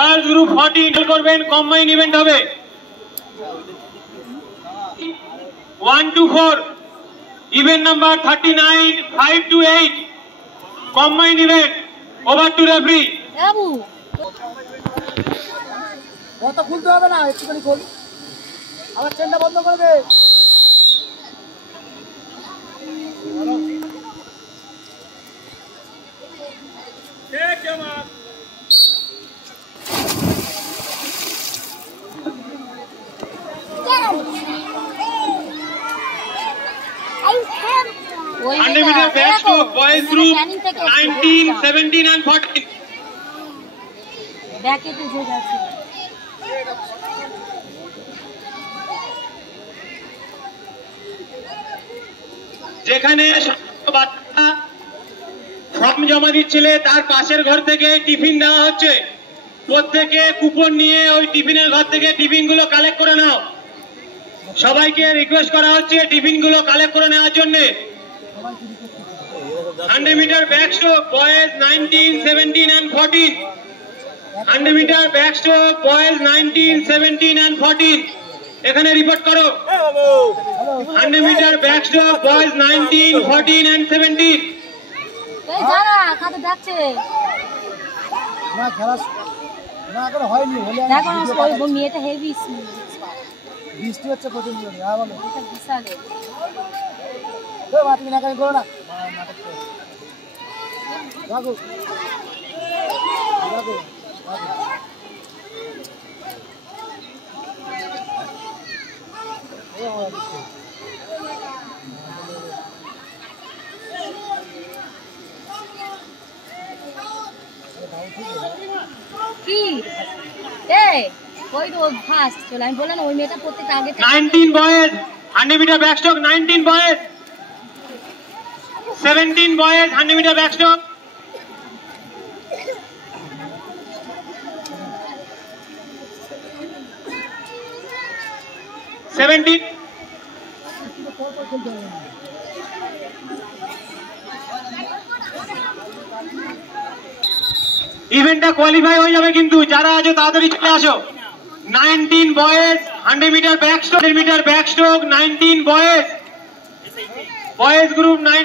Girls group 40 করবেন, combine event হবে। 1 to 4 event number 39 5 to 8 combine event. Over to referee. বাবু কত খুলতে হবে না, একটুখানি খোল, আবার চেনটা বন্ধ করে দে। Boys group 19, 17 and 14 ব্যাকে তো যে গেছে। যেখানে বাচ্চা ফর্ম জমা দিচ্ছিলে তার পাশের ঘর থেকে টিফিন দেওয়া হচ্ছে, প্রত্যেকে কুপন নিয়ে ওই টিফিনের ঘর থেকে টিফিন গুলো কালেক্ট করে নাও। সবাইকে রিকোয়েস্ট করা হচ্ছে টিফিন গুলো কালেক্ট করে নেওয়ার জন্য। 100 metre backstroke boys 19, 17 and 14। 100 metre backstroke boys 19, 17 and 14 এখানে রিপোর্ট করো। 100 মিটার ব্যাকস্ট্রোক বয়েজ 19, 14 and 17। এই যারা কাছে যাচ্ছে না খেলা না করে হয়নি, হলে দেখো না ওই মেয়েটা হেভি বৃষ্টি হচ্ছে প্রচুর জোরে। হ্যাঁ বলো, এটা বিশাল। তো বাতি না করে করো না, নাটক করো। রাখো রাখো কি ওই তো ফার্স্ট চলে, আমি বললাম ওই মেয়েটা প্রত্যেকটা আগে 19 boys 100 metre backstroke 19 boys 17 boys 100 metre backstroke. ইভেন্টটা কোয়ালিফাই হয়ে যাবে, কিন্তু যারা আছো তাড়াতাড়ি চলে আসো। 19 boys 100 metre backstroke 19 boys, boys group 9।